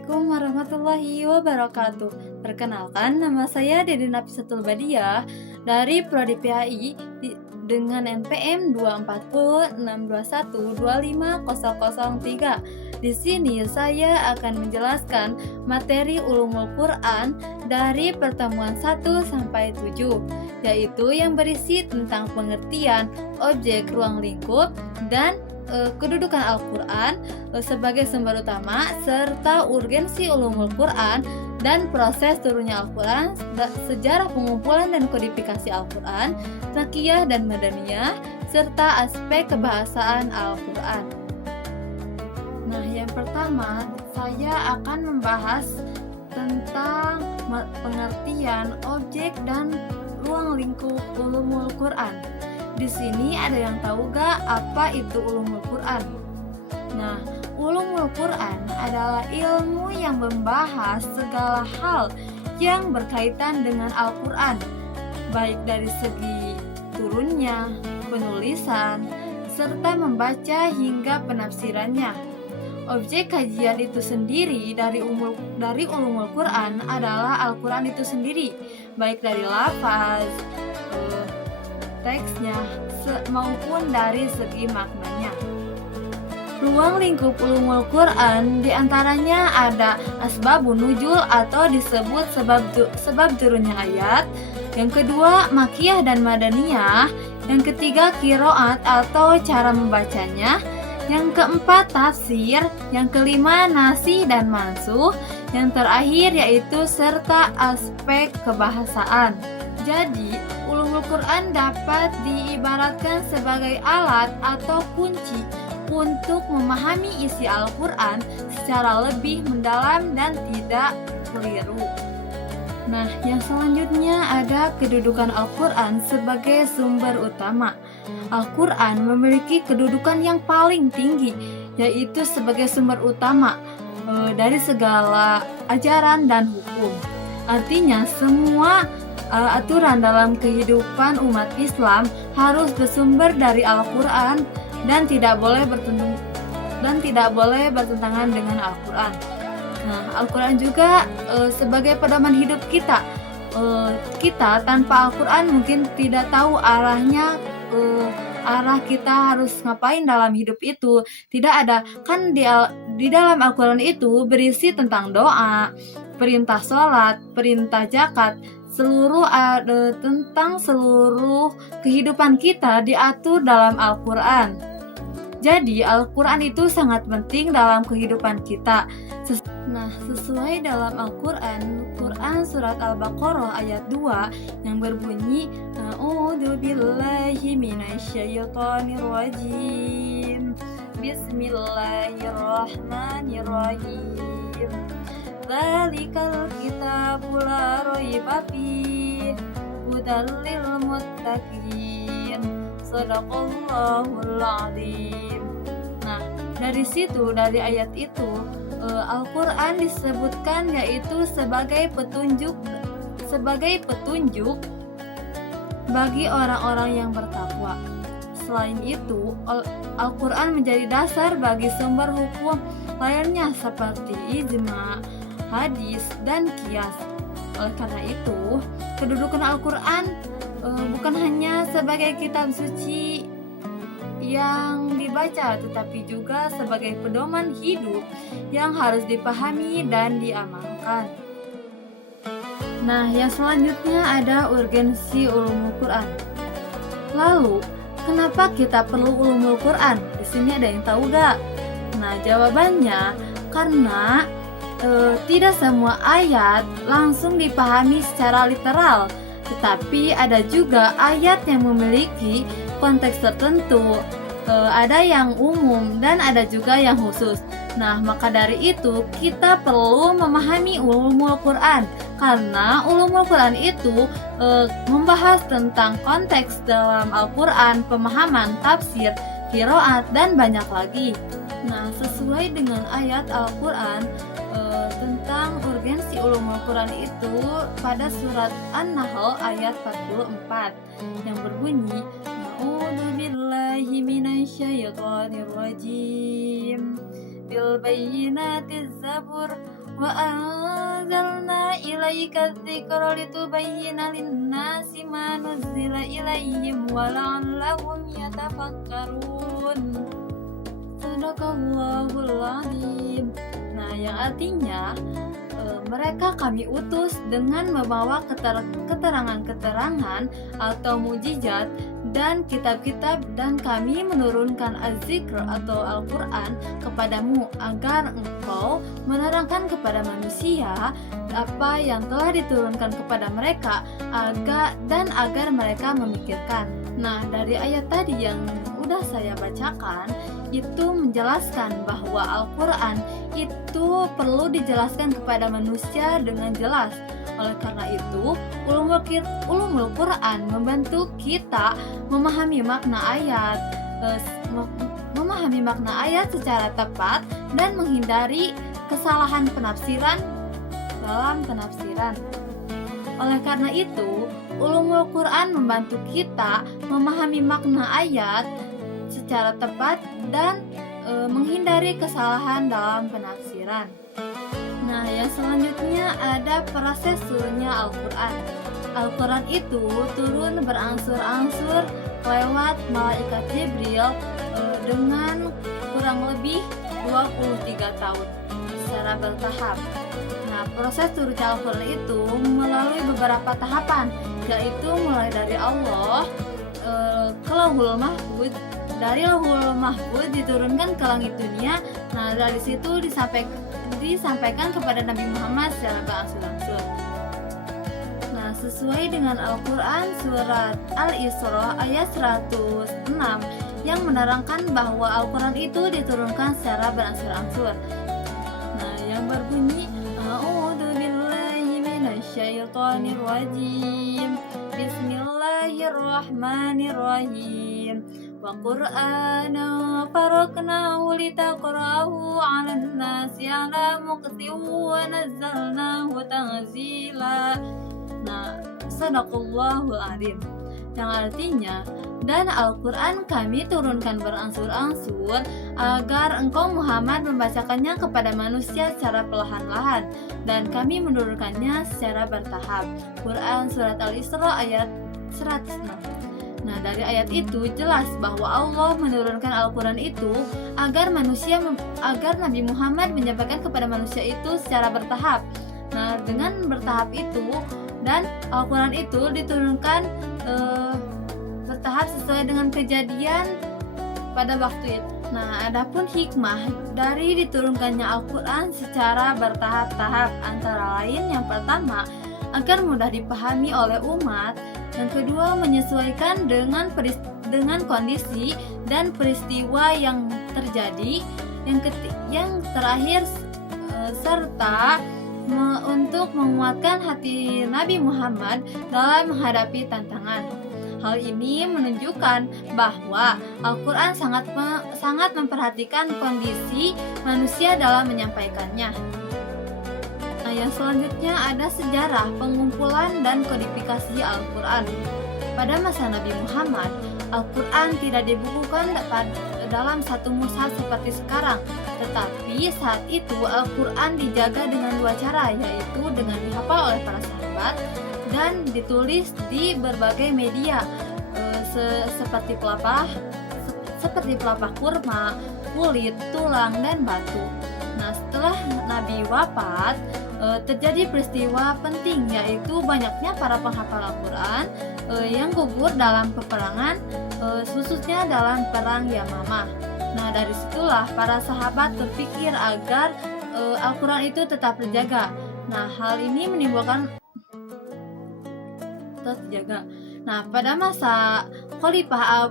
Assalamualaikum warahmatullahi wabarakatuh. Perkenalkan, nama saya Dede Nafisatul Badiah dari Prodi PAI dengan NPM 24062125003. Di sini saya akan menjelaskan materi Ulumul Quran dari pertemuan 1 sampai 7, yaitu yang berisi tentang pengertian objek ruang lingkup dan kedudukan Al-Quran sebagai sumber utama, serta urgensi ulumul Quran dan proses turunnya Al-Quran, sejarah pengumpulan dan kodifikasi Al-Quran, Makiyah dan Madaniyah, serta aspek kebahasaan Al-Quran. Nah, yang pertama saya akan membahas tentang pengertian objek dan ruang lingkup ulumul Quran. Di sini ada yang tahu gak apa itu ulumul Quran? Nah, ulumul Quran adalah ilmu yang membahas segala hal yang berkaitan dengan Al-Quran, baik dari segi turunnya, penulisan, serta membaca hingga penafsirannya. Objek kajian itu sendiri dari ulumul Quran adalah Al-Quran itu sendiri, baik dari lafaz, teksnya maupun dari segi maknanya. Ruang lingkup ulumul Quran diantaranya ada asbabun nuzul atau disebut sebab turunnya ayat, yang kedua Makiyah dan Madaniyah, yang ketiga qiraat atau cara membacanya, yang keempat tafsir, yang kelima nasih dan mansuh, yang terakhir yaitu serta aspek kebahasaan. Jadi, ulumul Quran dapat diibaratkan sebagai alat atau kunci untuk memahami isi Al-Quran secara lebih mendalam dan tidak keliru. Nah, yang selanjutnya ada kedudukan Al-Quran sebagai sumber utama. Al-Quran memiliki kedudukan yang paling tinggi, yaitu sebagai sumber utama dari segala ajaran dan hukum. Artinya, semua aturan dalam kehidupan umat Islam harus bersumber dari Al-Quran dan tidak boleh bertentangan dengan Al-Quran. Nah, Al-Quran juga sebagai pedoman hidup kita. Kita tanpa Al-Quran mungkin tidak tahu arah kita harus ngapain dalam hidup itu. Tidak ada, kan di dalam Al-Quran itu berisi tentang doa, perintah sholat, perintah zakat, tentang seluruh kehidupan kita diatur dalam Al-Quran. Jadi Al-Quran itu sangat penting dalam kehidupan kita. Nah, sesuai dalam Al-Quran, Quran surat Al-Baqarah ayat 2 yang berbunyi A'udzubillahi minasyaitonirrajim. Bismillahirrahmanirrahim. Dzalikal kitabu la raiba fihi hudal lil muttaqin. Shadaqallahul azim. Nah, dari ayat itu Al-Quran disebutkan yaitu sebagai petunjuk bagi orang-orang yang bertakwa. Selain itu, Al-Quran menjadi dasar bagi sumber hukum lainnya seperti ijma, hadis, dan qiyas. Oleh karena itu, kedudukan Al-Quran bukan hanya sebagai kitab suci yang dibaca, tetapi juga sebagai pedoman hidup yang harus dipahami dan diamalkan. Nah, yang selanjutnya ada urgensi ulumul Quran. Lalu, kenapa kita perlu ulumul Quran? Di sini ada yang tahu gak? Nah, jawabannya karena tidak semua ayat langsung dipahami secara literal, tetapi ada juga ayat yang memiliki konteks tertentu. Ada yang umum dan ada juga yang khusus. Nah, maka dari itu kita perlu memahami ulumul Quran, karena ulumul Quran itu membahas tentang konteks dalam Al-Quran, pemahaman, tafsir, qiraat, dan banyak lagi. Nah, sesuai dengan ayat Al-Quran tentang urgensi ulumul Quran itu pada surat An-Nahl ayat 44 yang berbunyi A'udzubillahi minasyaitonirrajim bil bayyinati zabur wa anzalna ilaika dzikra litubayyana lin-nasi ma nuzzila ilaihim wa la'allahum yatafakkarun. Sadaqallahul azim. Nah, yang artinya mereka kami utus dengan membawa keterangan-keterangan atau mujizat dan kitab-kitab, dan kami menurunkan az-zikr atau Al-Quran kepadamu agar engkau menerangkan kepada manusia apa yang telah diturunkan kepada mereka agar mereka memikirkan. Nah, dari ayat tadi yang udah saya bacakan itu menjelaskan bahwa Al-Quran itu perlu dijelaskan kepada manusia dengan jelas. Oleh karena itu, ulumul Quran membantu kita memahami makna ayat secara tepat dan menghindari kesalahan penafsiran dalam penafsiran. Oleh karena itu, ulumul Quran membantu kita memahami makna ayat secara tepat dan menghindari kesalahan dalam penafsiran. Nah, yang selanjutnya ada proses turunnya Al-Quran. Al-Quran itu turun berangsur-angsur lewat malaikat Jibril dengan kurang lebih 23 tahun secara bertahap. Nah, proses turunnya Al-Quran itu melalui beberapa tahapan, yaitu mulai dari Allah ke Lauhul Mahfuz. Dari Lauhul Mahfuz diturunkan ke langit dunia. Nah, dari situ disampaikan kepada Nabi Muhammad secara berangsur-angsur. Nah, sesuai dengan Al-Quran surat Al-Isra ayat 106 yang menerangkan bahwa Al-Quran itu diturunkan secara berangsur-angsur. Nah, yang berbunyi A'udzu billahi minasyaitonir rajim. Bismillahirrahmanirrahim. Wa Qur'anan faraqnahu litaqra'ahu 'alan nasi 'ala muqtin wa nazzalnahu tanzila. Nah, sadaqallahul azim. Yang artinya, dan Al-Quran kami turunkan berangsur-angsur agar engkau Muhammad membacakannya kepada manusia secara perlahan-lahan, dan kami menurunkannya secara bertahap. Quran surat Al-Isra ayat 106. Nah, dari ayat itu jelas bahwa Allah menurunkan Al-Quran itu agar Nabi Muhammad menyampaikan kepada manusia itu secara bertahap. Nah, dengan bertahap itu dan Al-Quran itu diturunkan bertahap sesuai dengan kejadian pada waktu itu. Nah, adapun hikmah dari diturunkannya Al-Quran secara bertahap-tahap antara lain yang pertama, agar mudah dipahami oleh umat. Yang kedua, menyesuaikan dengan kondisi dan peristiwa yang terjadi. Yang terakhir, serta untuk menguatkan hati Nabi Muhammad dalam menghadapi tantangan. Hal ini menunjukkan bahwa Al-Quran sangat memperhatikan kondisi manusia dalam menyampaikannya. Nah, yang selanjutnya ada sejarah pengumpulan dan kodifikasi Al-Quran. Pada masa Nabi Muhammad, Al-Quran tidak dibukukan dalam satu mushaf seperti sekarang, tetapi saat itu Al-Quran dijaga dengan dua cara, yaitu dengan dihafal oleh para sahabat dan ditulis di berbagai media seperti pelepah kurma, kulit, tulang, dan batu. Nah, setelah Nabi wafat, terjadi peristiwa penting, yaitu banyaknya para penghafal Al-Quran yang gugur dalam peperangan, khususnya dalam perang Yamamah. Nah, dari situlah para sahabat berpikir agar Al-Quran itu tetap terjaga. Nah, hal ini menimbulkan terjaga. Nah, pada masa Khalifah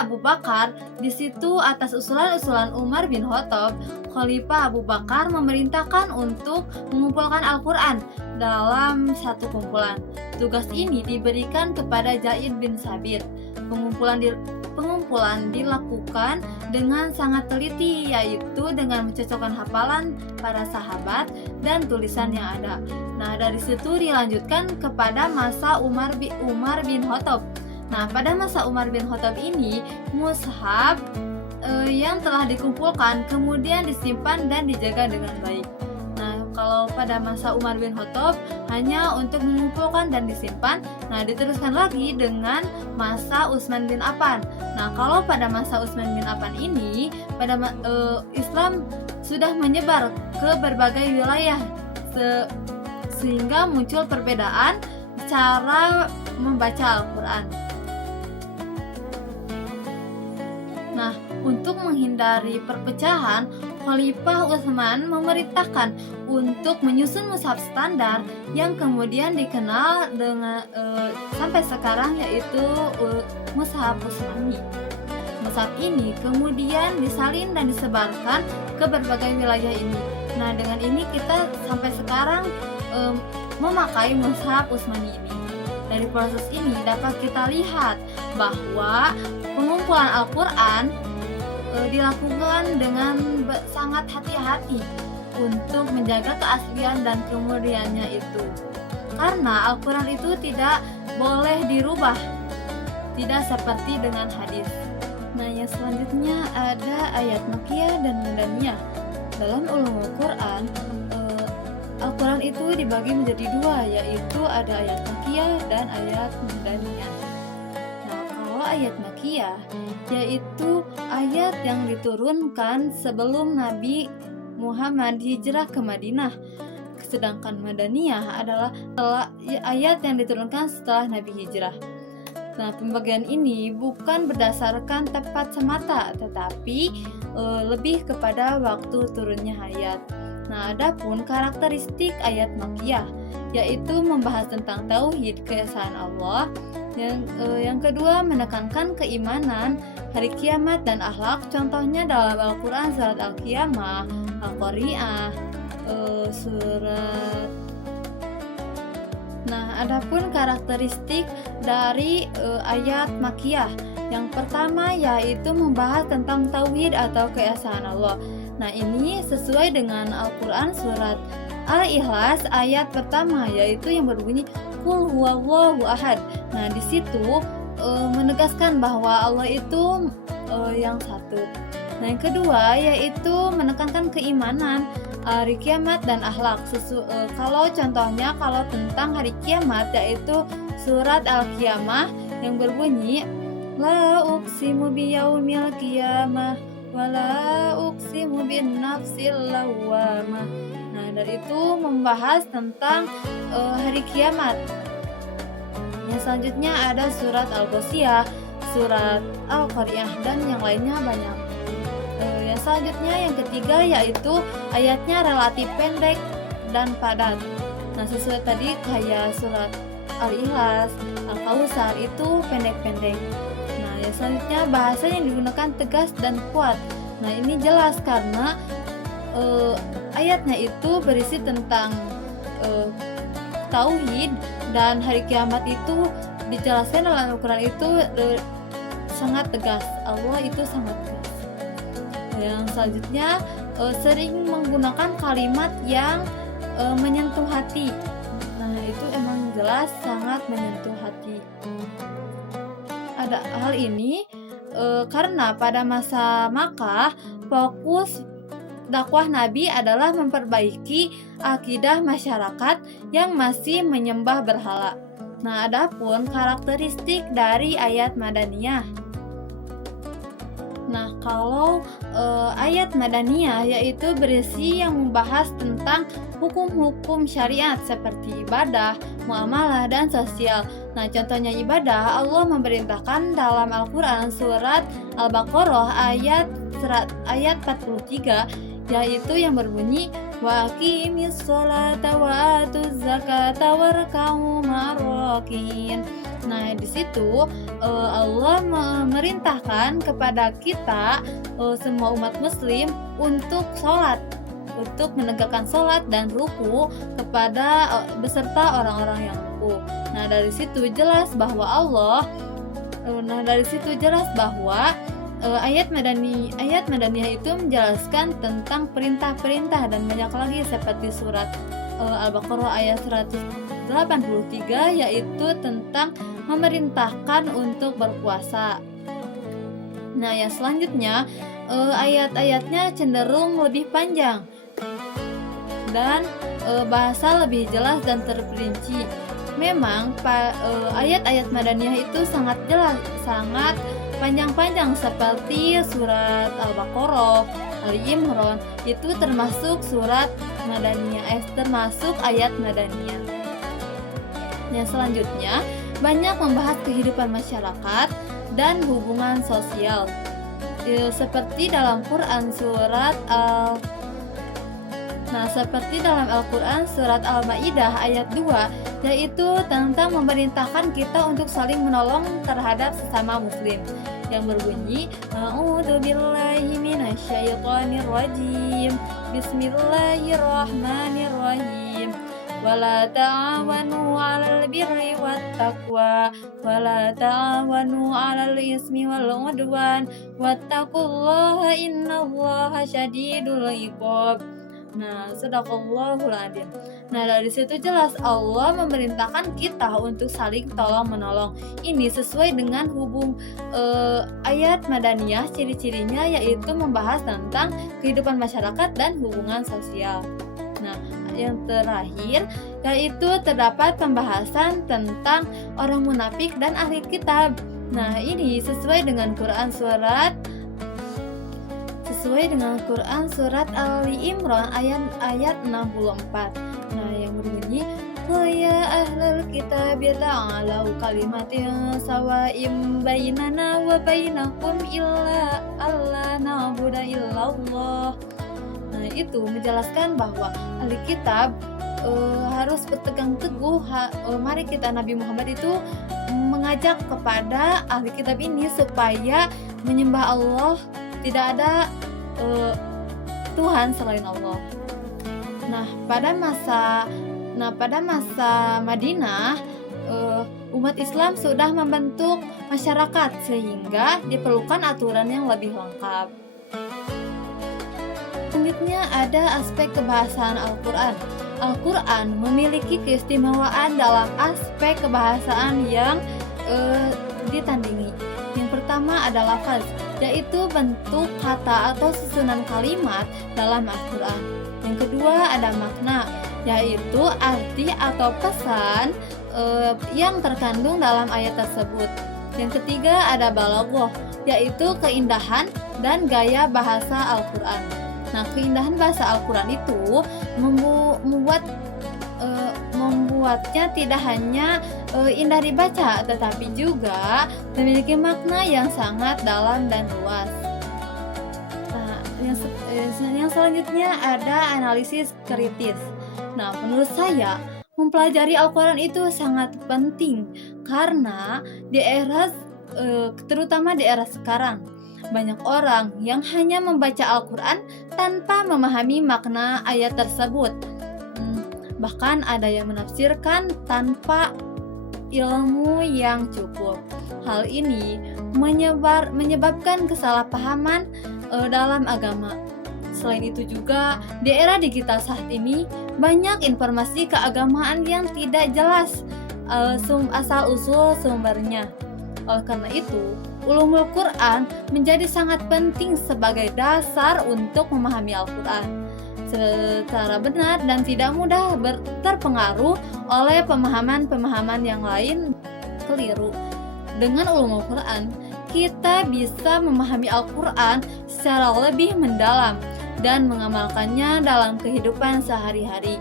Abu Bakar, di situ atas usulan Umar bin Khattab, Khalifah Abu Bakar memerintahkan untuk mengumpulkan Al-Quran dalam satu kumpulan. Tugas ini diberikan kepada Zaid bin Sabit. Pengumpulan dilakukan dengan sangat teliti, yaitu dengan mencocokkan hafalan para sahabat dan tulisan yang ada. Nah, dari situ dilanjutkan kepada masa Umar bin Khattab. Nah, pada masa Umar bin Khattab ini mushaf yang telah dikumpulkan kemudian disimpan dan dijaga dengan baik. Nah, kalau pada masa Umar bin Khattab hanya untuk mengumpulkan dan disimpan. Nah, diteruskan lagi dengan masa Utsman bin Affan. Nah, kalau pada masa Utsman bin Affan ini, Islam sudah menyebar ke berbagai wilayah sehingga muncul perbedaan cara membaca Al-Quran. Nah, untuk menghindari perpecahan, Khalifah Utsman memerintahkan untuk menyusun mushaf standar yang kemudian dikenal dengan sampai sekarang, yaitu mushaf Utsmani. Mushaf ini kemudian disalin dan disebarkan ke berbagai wilayah ini. Nah, dengan ini kita sampai sekarang memakai mushaf Utsmani ini. Dari proses ini dapat kita lihat bahwa pengumpulan Al-Quran dilakukan dengan sangat hati-hati untuk menjaga keaslian dan kemurniannya itu. Karena Al-Quran itu tidak boleh dirubah, tidak seperti dengan hadis. Nah, yang selanjutnya ada ayat Makkiyah dan Madaniyah. Dalam ulumul Quran, Al-Quran itu dibagi menjadi dua, yaitu ada ayat Makkiyah dan ayat Madaniyah. Nah, kalau ayat Makkiyah yaitu ayat yang diturunkan sebelum Nabi Muhammad hijrah ke Madinah. Sedangkan Madaniyah adalah ayat yang diturunkan setelah Nabi hijrah. Nah, pembagian ini bukan berdasarkan tepat semata, tetapi lebih kepada waktu turunnya ayat. Nah, adapun karakteristik ayat Makkiyah yaitu membahas tentang tauhid, keesaan Allah. Yang kedua, menekankan keimanan, hari kiamat dan akhlak. Contohnya dalam Al-Quran surat Al-Qiyamah, Al-Qari'ah, surat. Nah, adapun karakteristik dari ayat Makkiyah, yang pertama yaitu membahas tentang tauhid atau keesaan Allah. Nah, ini sesuai dengan Al-Quran surat Al-Ikhlas ayat pertama, yaitu yang berbunyi Qul huwallahu ahad. Nah, di situ menegaskan bahwa Allah itu yang satu. Nah, yang kedua yaitu menekankan keimanan, hari kiamat dan akhlak. Kalau contohnya kalau tentang hari kiamat yaitu surat Al-Qiyamah yang berbunyi La uqsimu biyaumil qiyamah wa la uqsimu bin nafsil lawwamah. Nah, dari itu membahas tentang hari kiamat. Yang selanjutnya ada surat Al-Ghasyiyah, surat Al-Qari'ah dan yang lainnya banyak. Yang selanjutnya yang ketiga yaitu ayatnya relatif pendek dan padat. Nah, sesuai tadi kayak surat Al-Ikhlas, Al-Kautsar itu pendek-pendek. Nah, yang selanjutnya bahasa yang digunakan tegas dan kuat. Nah, ini jelas karena ayatnya itu berisi tentang tauhid dan hari kiamat itu dijelaskan dalam Al-Quran itu sangat tegas. Allah itu sangat tegas. Yang selanjutnya sering menggunakan kalimat yang menyentuh hati. Nah, itu emang jelas sangat menyentuh hati. Ada hal ini karena pada masa Makkah fokus dakwah Nabi adalah memperbaiki akidah masyarakat yang masih menyembah berhala. Nah, adapun karakteristik dari ayat Madaniyah. Nah, kalau ayat Madaniyah yaitu berisi yang membahas tentang hukum-hukum syariat seperti ibadah, muamalah, dan sosial. Nah, contohnya ibadah, Allah memerintahkan dalam Al-Quran surat Al-Baqarah ayat 43 yaitu yang berbunyi wa aqimis sholata wa atuz zakata warka'u ma'ar-raki'in. Nah, di situ Allah memerintahkan kepada kita semua umat muslim untuk sholat, untuk menegakkan sholat dan ruku kepada beserta orang-orang yang ruku. Nah, dari situ jelas bahwa ayat Madaniyah itu menjelaskan tentang perintah-perintah dan banyak lagi seperti surat Al-Baqarah ayat 183 yaitu tentang memerintahkan untuk berpuasa. Nah, yang selanjutnya ayat-ayatnya cenderung lebih panjang dan bahasa lebih jelas dan terperinci. Memang ayat-ayat Madaniyah itu sangat jelas, sangat panjang-panjang seperti surat Al-Baqarah, Ali Imran itu termasuk surat Madaniyah, termasuk ayat Madaniyah. Yang selanjutnya banyak membahas kehidupan masyarakat dan hubungan sosial. Seperti dalam Quran surat seperti dalam Al-Quran surat Al-Maidah ayat 2, yaitu tentang memerintahkan kita untuk saling menolong terhadap sesama muslim, yang berbunyi A'udzubillahi minasyaitonir rajim. Bismillahirrahmanirrahim. Wala ta'awanu 'alal birri wattaqwa wala ta'awanu 'alal ismi wal 'udwan wattaqullaha innallaha syadidul iqab. Shadaqallahul adzim. Dari situ jelas Allah memerintahkan kita untuk saling tolong menolong. Ini sesuai dengan ayat Madaniyah, ciri-cirinya yaitu membahas tentang kehidupan masyarakat dan hubungan sosial. Yang terakhir yaitu terdapat pembahasan tentang orang munafik dan ahli kitab. Ini sesuai dengan Quran surat Ali Imran ayat 64. Yang berbunyi ya ahlal kitab ta'alau kalimatin sawa'im bainana wa bainakum illa alla na'budu illallah. Itu menjelaskan bahwa ahli kitab harus berpegang teguh. Mari kita, Nabi Muhammad itu mengajak kepada ahli kitab ini supaya menyembah Allah, tidak ada Tuhan selain Allah. Pada masa Madinah, umat Islam sudah membentuk masyarakat sehingga diperlukan aturan yang lebih lengkap. Selanjutnya ada aspek kebahasaan Al-Quran. Al-Quran memiliki keistimewaan dalam aspek kebahasaan yang ditandingi. Yang pertama adalah lafaz, yaitu bentuk kata atau susunan kalimat dalam Al-Quran. Yang kedua ada makna, yaitu arti atau pesan yang terkandung dalam ayat tersebut. Yang ketiga ada balaghah, yaitu keindahan dan gaya bahasa Al-Quran. Keindahan bahasa Al-Quran itu membuatnya tidak hanya indah dibaca, tetapi juga memiliki makna yang sangat dalam dan luas. Yang selanjutnya ada analisis kritis. Menurut saya mempelajari Al-Quran itu sangat penting karena terutama di era sekarang banyak orang yang hanya membaca Al-Quran tanpa memahami makna ayat tersebut. Bahkan ada yang menafsirkan tanpa ilmu yang cukup. Hal ini menyebabkan kesalahpahaman dalam agama. Selain itu juga, di era digital saat ini banyak informasi keagamaan yang tidak jelas asal-usul sumbernya. Oleh karena itu, ulumul Quran menjadi sangat penting sebagai dasar untuk memahami Al-Quran secara benar dan tidak mudah terpengaruh oleh pemahaman-pemahaman yang lain keliru. Dengan ulumul Quran, kita bisa memahami Al-Quran secara lebih mendalam dan mengamalkannya dalam kehidupan sehari-hari.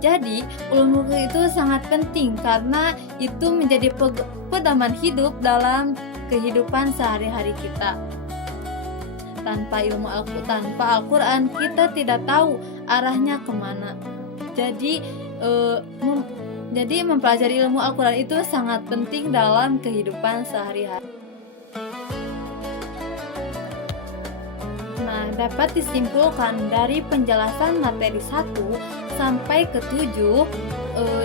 Jadi ulumul itu sangat penting karena itu menjadi pedoman hidup dalam kehidupan sehari-hari kita. Tanpa Al-Quran kita tidak tahu arahnya kemana. Jadi mempelajari ilmu Al-Quran itu sangat penting dalam kehidupan sehari-hari. Dapat disimpulkan dari penjelasan materi 1 sampai ke 7,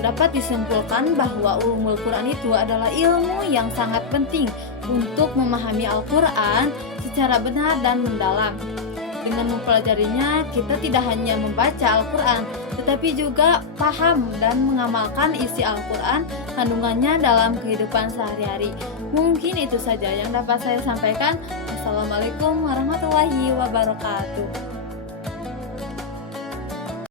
dapat disimpulkan bahwa ulumul Quran itu adalah ilmu yang sangat penting untuk memahami Al-Quran secara benar dan mendalam. Dengan mempelajarinya, kita tidak hanya membaca Al-Quran, tetapi juga paham dan mengamalkan isi Al-Quran kandungannya dalam kehidupan sehari-hari. Mungkin itu saja yang dapat saya sampaikan. Wassalamualaikum warahmatullahi wabarakatuh.